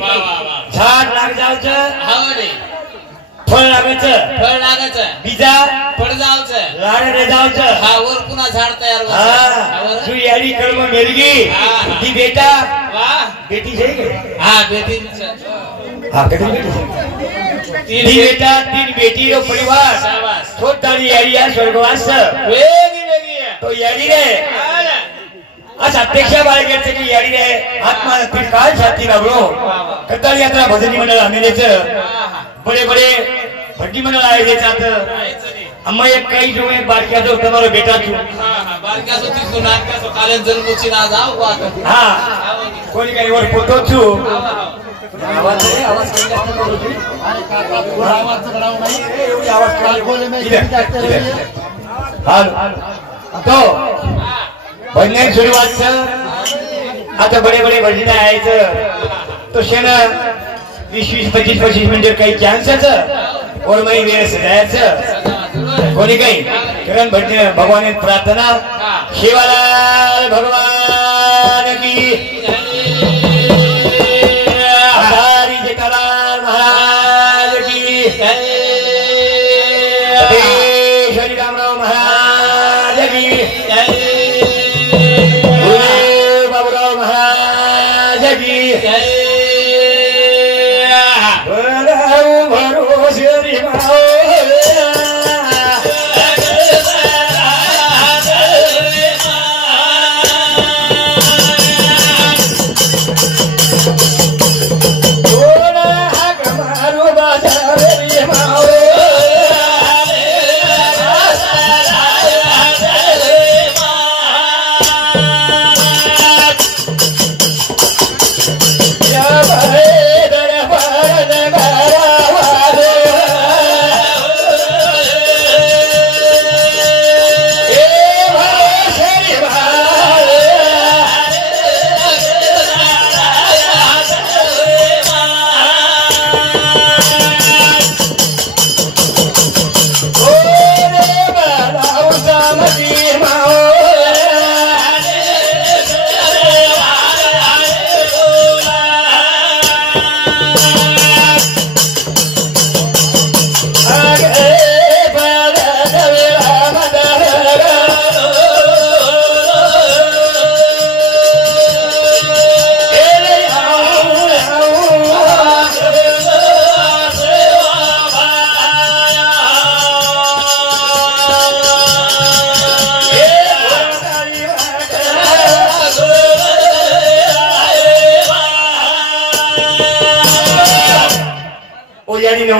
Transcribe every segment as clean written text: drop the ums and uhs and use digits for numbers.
वाह वाह वाह झाड लाग जावचं हावडे फळ लागायचं बीजा फळ जावचं लाडे रे जावचं हा वर पुन्हा झाड तयार हां तू यारी कर्म मेलगी ती बेटा वाह बेटी છે કે હા બેટી હા કેટલી બેટી तीन बेटा तीन बेटी रो परिवार शाबाश छोटाली यारिया स्वर्गवास वेगी वेगी तो यारी रे आज अपेक्षा बाळगायचं की यारी रे आत्मा त्रिकाल छाती लागलो कताळी यात्रा भजनी मंडळ आमेलेचं बड़े बड़े भट्टी मंडळ आहे त्याच्यात अम्मा एक काही जो एक बारक्याचा તમારો બેટા છું બારક્યાસો તીસુ નાટકાસો કાલે જન્મોચી ના જાવ વાત હા કોઈ કઈ वर પોતો છું आवाज आहे आवाज कमी जास्त करू नये अरे काका पुरा आवाज कराव नाही एवढी आवाज काल बोले में जाते रहिए हाल तो बनने सुरुवात छ आता बड़े बड़े भजन आयचं तो शेना 20 25 म्हणजे काही चान्सच और मई वेळ सजायचं कोणी काही किरण भजन भगवान प्रार्थना शिवालाल भगवान की श्री रामराव महाराज की बाबूराव महाराज की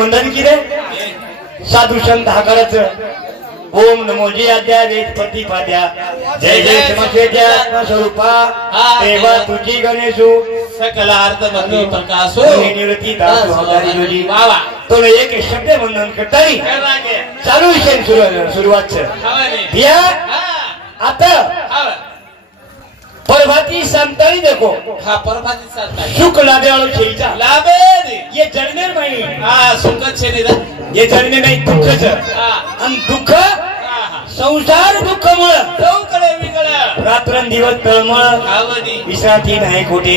वंदन केले साधु संत हाकाराचं ओम नमो जय आद्या वेद प्रतिपाद्या जय जय समस्वेद्या स्वरूपा देवा तुझी गणेशु सकल अर्थ मती प्रकाशो निवृत्ती दासु हजारी जोजी वावा तो एक शब्द वंदन करता चालू विषय सुरुवात दिया आता परभाती संतानी देखो हा परभाती संतानी सुख लाभे वालों छेईचा लाभे ये जन्मे नहीं हाँ सुख छेनी दा ये जन्मे नहीं दुःख च अन दुःख संसार दुःख मुळ कडे विगळ रात्रंदिवस तळमळ आवडी विश्रांती नाही कोठे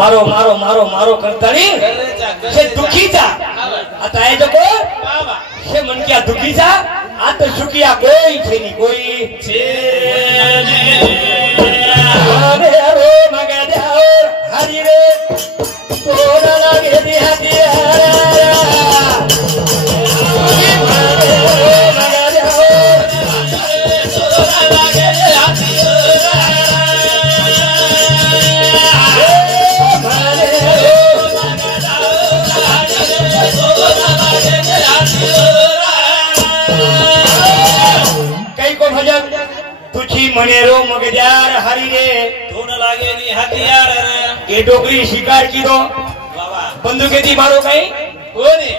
मारो मारो मारो मारो करतानी से दुखीचा आता आहे जो को से मन क्या दुखीचा आता सुखिया कोई छेनी कोई अरे अरे मगे देवर हरी रे तोरा लागे दिया दिया कई को भजन तुझी मनेरो मगद्यार हरी रे धोन लागे नी हथियार ये डोकरी शिकार की दो बंदूकेती मारो कहीं कोणी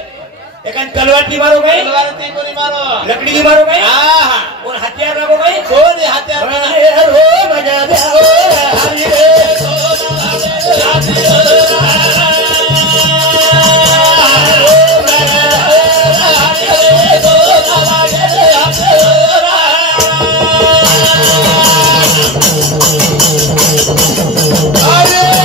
एकान तलवार ती मारो कहीं तलवार ती कोणी मारो लकड़ी ती मारो कहीं हां और हथियार लागो कहीं कोणी हथियार मनेरो मगद्यार हरी रे अरे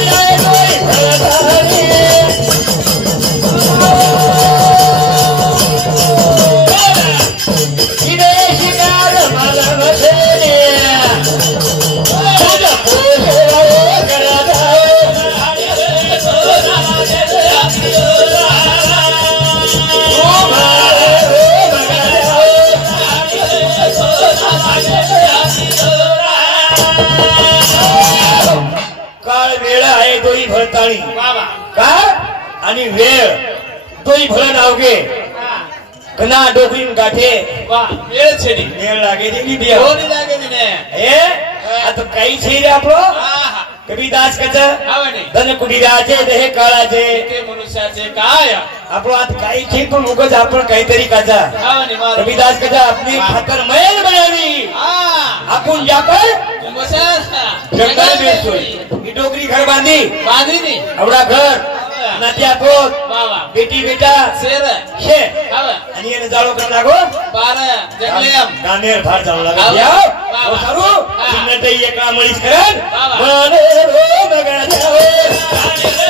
दिसाळी बाबा का आणि वेळ तोही भरण आवगे कना डोकरीन गाठे वाह मेळ छेडी मेळ लागे देनी दिया कोणी लागे दिने ए आता काही छे रे आपलो आहा कबीरदास कच आवणे धन कुडीराचे देह काळाचे ते मनुष्याचे काय आपलो आता काही छे पण उगच आपण काहीतरी काचा आवणे मार कबीरदास कच अपनी खातर महल बनावी आपण जाकर मसा जंगल में सोई डोकरी घर बांधी बांधी नी आवडा घर नात्या पोत बाबा बेटी बेटा शेर शे आवा आणि એને જાળો કર નાખો पार जंगलेम ગામેર ભાર જાળો લાગે આવો. જાઓ વાહ, ઓ વાહ. સારું હા. ચિન્નતે એકલા મળીશ કરન વાહ, વાહ. મને રો મગા જાઓ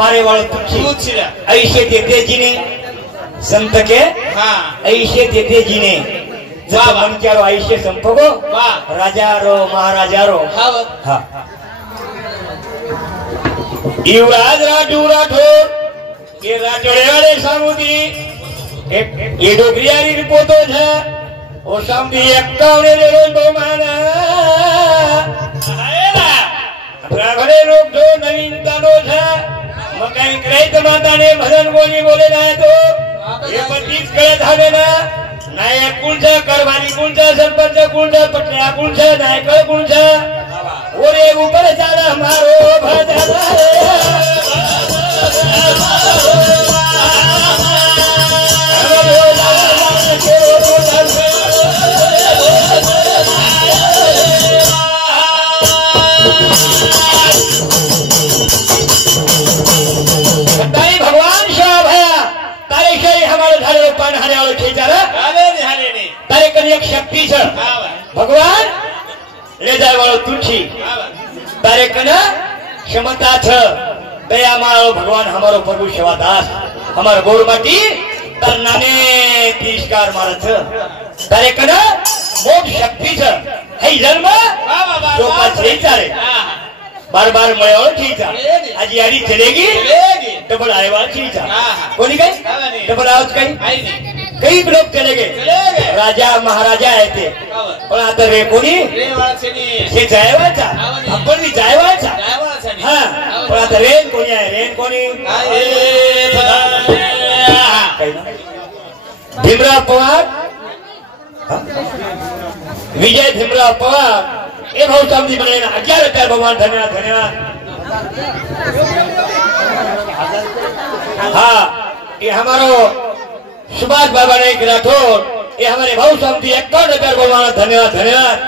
मारे वालों तुझी ऐसे देते जिने संत के ऐसे देते जिने जब मन क्या रो ऐसे संपगो राजा रो महाराजा रो हाँ युवराज राठौर राठौर ये राठौड़े वाले सामुदी ये डोगरियारी रिपोर्टो है और सामुदी एक्कावने ले लो दो माना राघवे लोग जो नवीनता नो है मकान क्रेत माता ने भजन बोली बोले ना तो ये 25 कड़े धागे ना नायक कुंजा करवाली कुंजा सरपंच कुंजा पटना कुंजा नायक कुंजा और ये ऊपर जाना मारो भजन एक शक्ति છે भगवान ले जाए वालों तुझी तारे कना क्षमता छ दया मारो भगवान हमारो प्रभु सेवादास हमार गौर माटी तर नामे तिरस्कार मारा छ तारे कना मोक्ष शक्ति छ है जन्म तो पाछे चारे बार बार मयो ठीक है आज यारी चलेगी डबल आए वाला ठीक है कोनी गई डबल आवाज कई लोग चले गए राजा महाराजा आए थे पण आता रे कोणी हे जायवाचा आपण भी जायवाचा हां पण आता रेन कोणी आहे रेन कोणी भीमराव पवार विजय भीमराव पवार ये भाऊ सामने बने 11,000 भगवान धन्यवाद धन्यवाद हाँ ये हमारो सुभाष बाबा ने एक राठौर ये हमारे भाऊ सामने 51,000 भगवान धन्यवाद धन्यवाद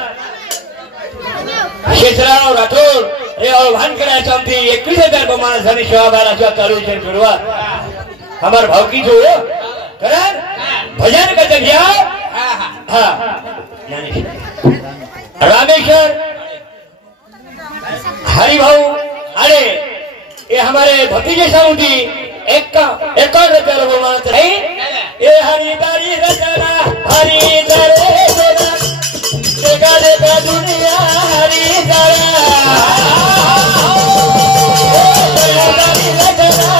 शेषराव राठौर ये और भान कराया सामने 21,000 भगवान धन्य सेवा बारा सेवा चालू है शुरुआत हमारे भाव की जो करण भजन का जगह हाँ रामेश्वर हरिभाऊ अरे ये हमारे भतीजे साउंडी 51,000 भगवान है ये हरिदारी रचना हरिदारे देखा देखा दुनिया हरिदारा हरिदारी रचना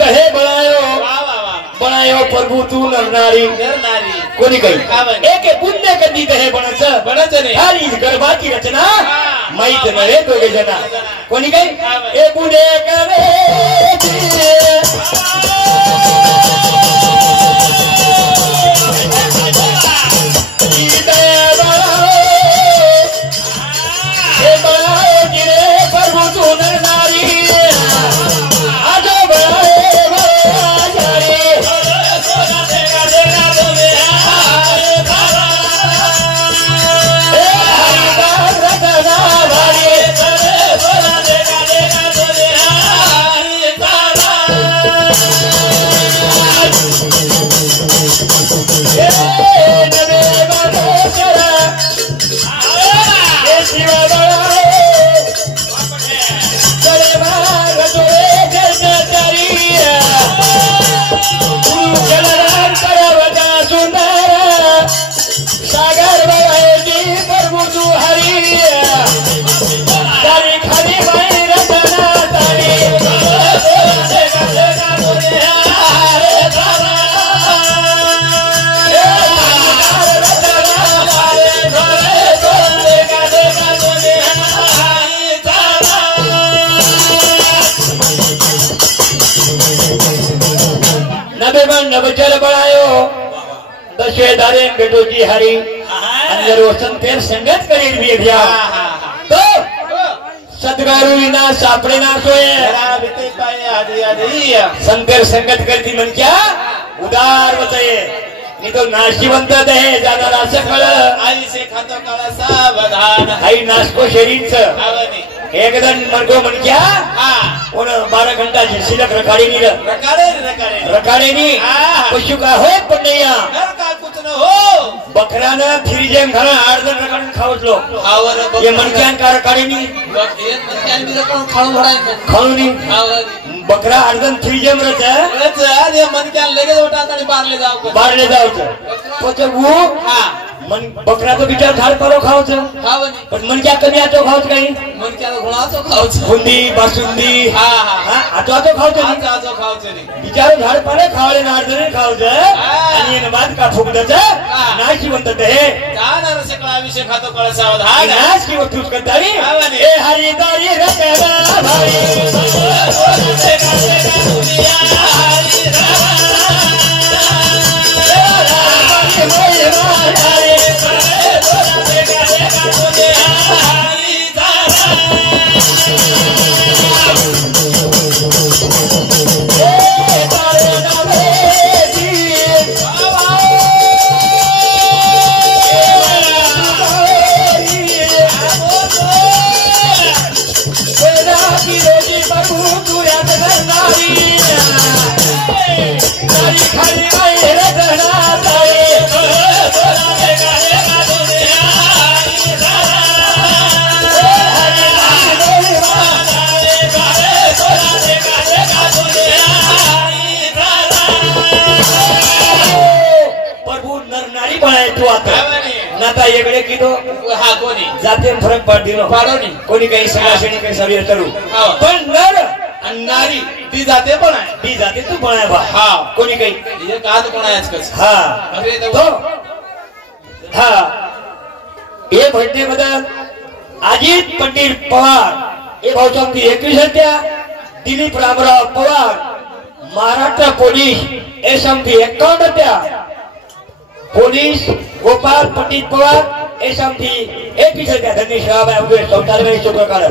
दहे बनायो प्रभु तू नरनारी कोणी काही एक पुण्य कधी दहे बनच हरी गर्भाची रचना माहित नव्हे दोघे जना कोणी काही ए पुणे करे प्रभु तू नरनारी नबचर बढ़ायो दशे दारे बेटो की हरी अंदर वो संतेर संगत करीब भी दिया तो सदगुरु विना सापड़े ना सोए संतेर संगत करती मन क्या उदार बताए नहीं तो नाशिवंत दहे ज्यादा नाशकळ आई से खातो काळा सावधान आई नाशको शरीरच एकदम मरगो मन क्या उन 12 घंटा शिल्लक रखाड़े नी पशु का हो पण नहीं का कुछ न हो बकरा न फिर जेम घरा 8 जण रखाड़े खावतलो ये मनक्यान का रखाड़े नी ये मनक्यान भी रखाड़ो खाणू नी बकरा 8 जण फिर जेम रहता ये मनक्यान लगेच उठाता आणि बारले जाव तो वो मन बकरा तो बिचार झाड पालो खावच पण मन क्या कमी आतो खावच काही मन क्या घोळाचो खावच बुंदी बासुंदी आतो खावच बिचार झाड पाले खावले नाडरे खावच आणि इन बाद का फुगदच नाशिवंत दहे कानर से कळा विषय खातो कळ सावधान नाश की वस्तू करतारी ए हरी दारी रकरा भाई से का दुनिया नाता येगळे की तो हा कोणी जाते फरक पडदिनो पाडोनी कोणी काही सगाशणी काही शरीर करू पण नर आणि नारी ती जाते पण आहे ती जाते तू पण आहे बा हा कोणी काही एक आज कोण आहेच कस हा अरे तो हा हे भेटणे बद्दल अजित पंडित पवार हे भाऊचांती 21 त्या दिलीप रामराव पवार महाराष्ट्र पोलीस हे समती 51 त्या पोलीस गोपाल पंडित पवार ये समथी एक ही सत्या धन्य सेवा अवघे 47 शुक्रकार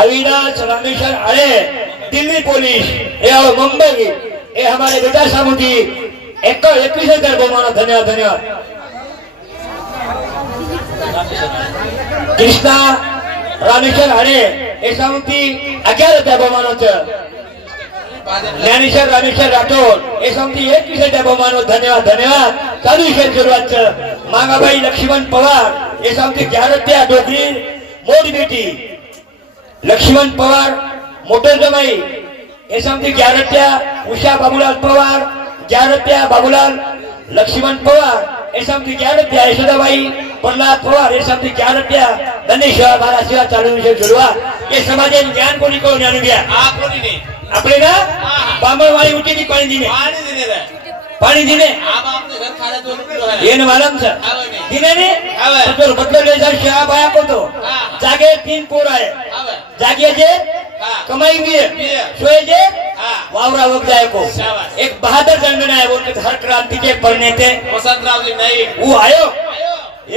अविनाश रामेश्वर आले दिल्ली पुलिस ये मुंबई ये हमारे बेटा सामुदी 21,000 बहुमान धन्यवाद धन्यवाद कृष्णा रामेश्वर आले ये सामुदी 11,000 बहुमानों ज्ञानेश्वर रामेश्वर राठोड ये सामुदी 21,000 बहुमानों धन्यवाद धन्यवाद चालू विषय सुरुवात मांगाबाई लक्ष्मण पवार ये सामुदी 11,000 डोगरी मोदी बेटी लक्ष्मण पवार मोटर जमाई ये समझी 11 उषा बाबूलाल पवार 11 बाबूलाल लक्ष्मण पवार यशवंती क्या यशोदाबाई प्रल्हाद पवार यशवंती क्या धनेश्वर बारा शिवा चालू विषय जोडवा हे समाजाने ज्ञान कोणी कोण आणून घ्या आपले ना बांबळवाडी उठी ती पाणी दिने पाणी दिने ये न मालूम सर दिने ने तो बदल ले जा शिवा बाया को तो जागे 3 पोर आहे जागे जे कमाई भी है सोए जे वावरा वक्त जाए को एक बहादुर जंगन है वो हर क्रांति के परिणेते वसंतराव जी नहीं वो आयो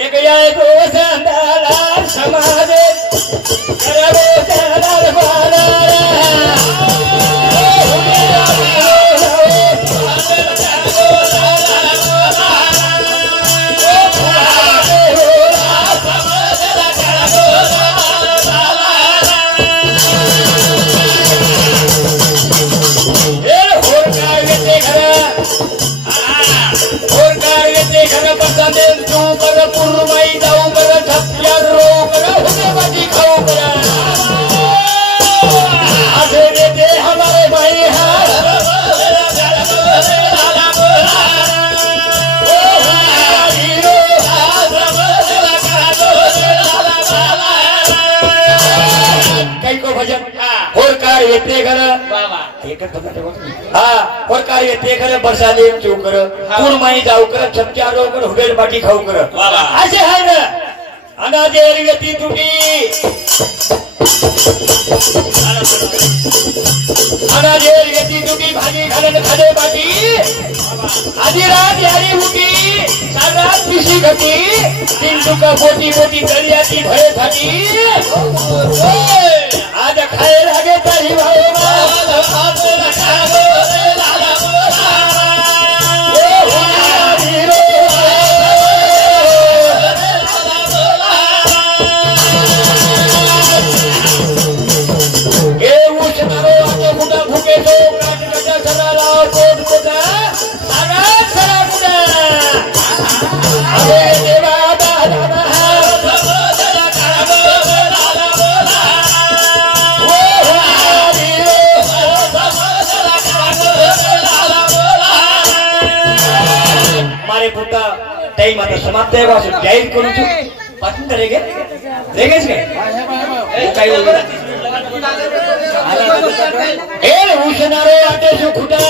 एक जाए तो वसंतराव समाज करबो चलार वाला हमारे भाई कई को भजन होरकार येते घर हा होरकार येते घर बरसा देव चू कर पूर्माई जाऊ कर छपक्या रो कर हुबेल बाटी खाऊ कर असे आहे ना अनाजेर येती तुटी अनाजेर येती तुटी भाजी घालून खाले बाटी आधी रात यारी उठी सारात पिशी घटी तीन टुका पोटी पोटी गलियाची भळे फाटी आज खाए लागे तरी भाऊ टाइम आता समाप्त आहे वाचून जाहीर करू तू पाठवून करेगे रेगेच काय काय ए उशनारो आटे सुखुटा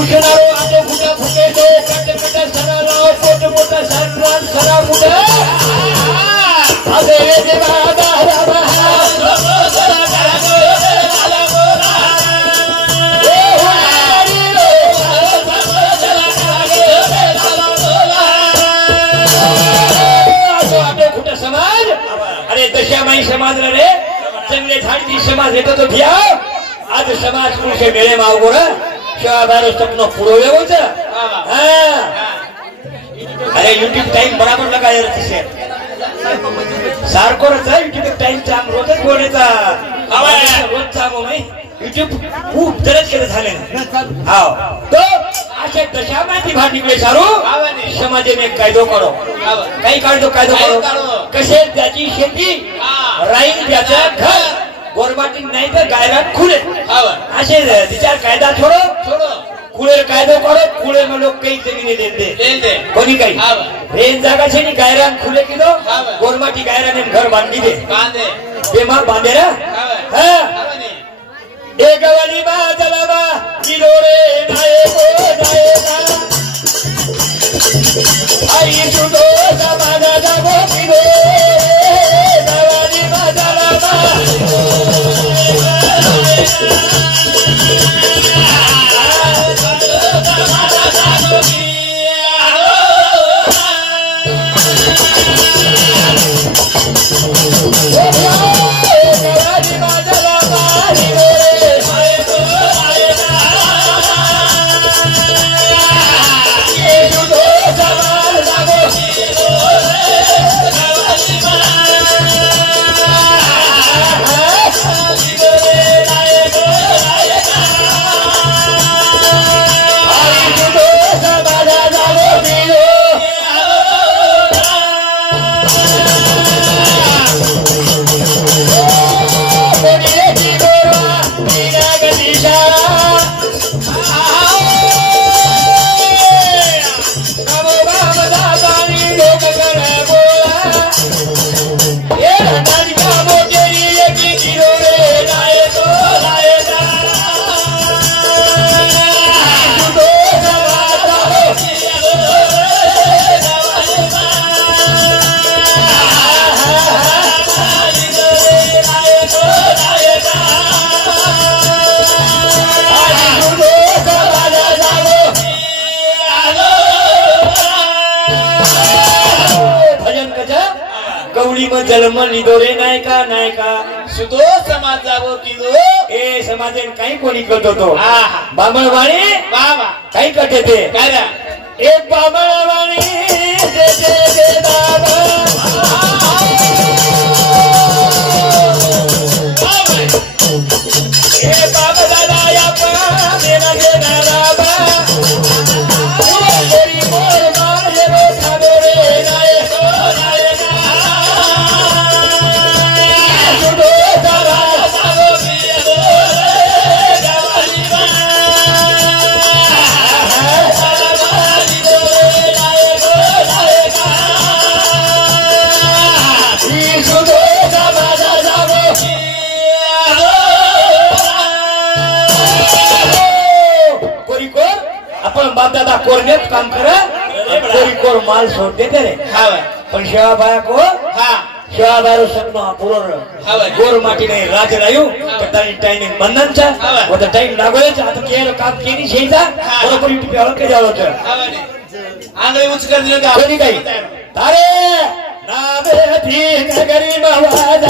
उशनारो आटे फुटा फुटे तो कट कट सरा लाव पोट मोठा सररा सरा मुडा अबे देवा दादा दशामाई समाज रे जंगले झाड़ी समाज येतो तो भ्या आज समाज कुल से मेले माव गोरा शाबारो सपनो पूरो हो छ हां अरे YouTube टाइम बराबर लगाए रखिसे सारको रचा YouTube टाइम चांग रोज बोलेचा रोज चांगो मी YouTube खूप जरच केले झाले हां तो असे दशामाई भाग निकले सारो समाजे में कायदो करो काही कायदो करो कसे त्याची शेती राहील त्याचा घर गोरबाटी नाही तर गायरात खुले असे विचार कायदा छोड़ो कुळे कायदो करो कुळे में लोग कई जमीने देते कोणी काही रेन जागा छे नी गायरान खुले किलो गोरबाटी गायराने घर बांधी दे बेमार बांधे रा हां एक वाली बादलबा किलोरे नाये को जाएगा आई सुनो समाना जागो किलो नवाली बादलबा कवडी मग जन्म लिदो रे नायका सुदो समाज जावो किलो ए समाजेन काही कोणी करतो तो आहा बामणवाणी बाबा काही करते ते काय रे एक बामणवाणी दे दादा ए बाबा दादा या पा देना बाबा तेरी मोर मार ले रो थादो रे नायको सुदो दादा जावो किलो बापदादा कोरनेत काम करा कोरी कोर माल सोड देते रे हा पण शेवाबाया को हा शेवाबायरो सपनो पूरो गोर माटी नाही राज रायू तर ताई टाइमिंग बंधनचा होता टाइम लागोयच आता केरो काम केनी शेजा बरोबर टिपे आलो के जालो तर आंगळे उच कर दिले का कोणी काही अरे नाबे ठीक गरीब आवाज